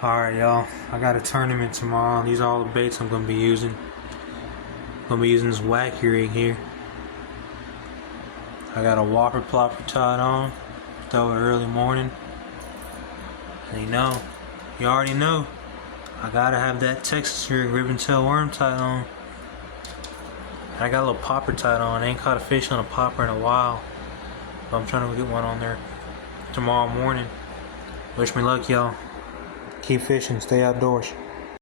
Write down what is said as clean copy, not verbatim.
Alright, y'all. I got a tournament tomorrow. These are all the baits I'm going to be using. I'm going to be using this wacky rig here. I got a whopper plopper tied on. Throw it early morning. And you already know, I got to have that Texas rig ribbon tail worm tied on. And I got a little popper tied on. I ain't caught a fish on a popper in a while. But I'm trying to get one on there tomorrow morning. Wish me luck, y'all. Keep fishing, stay outdoors.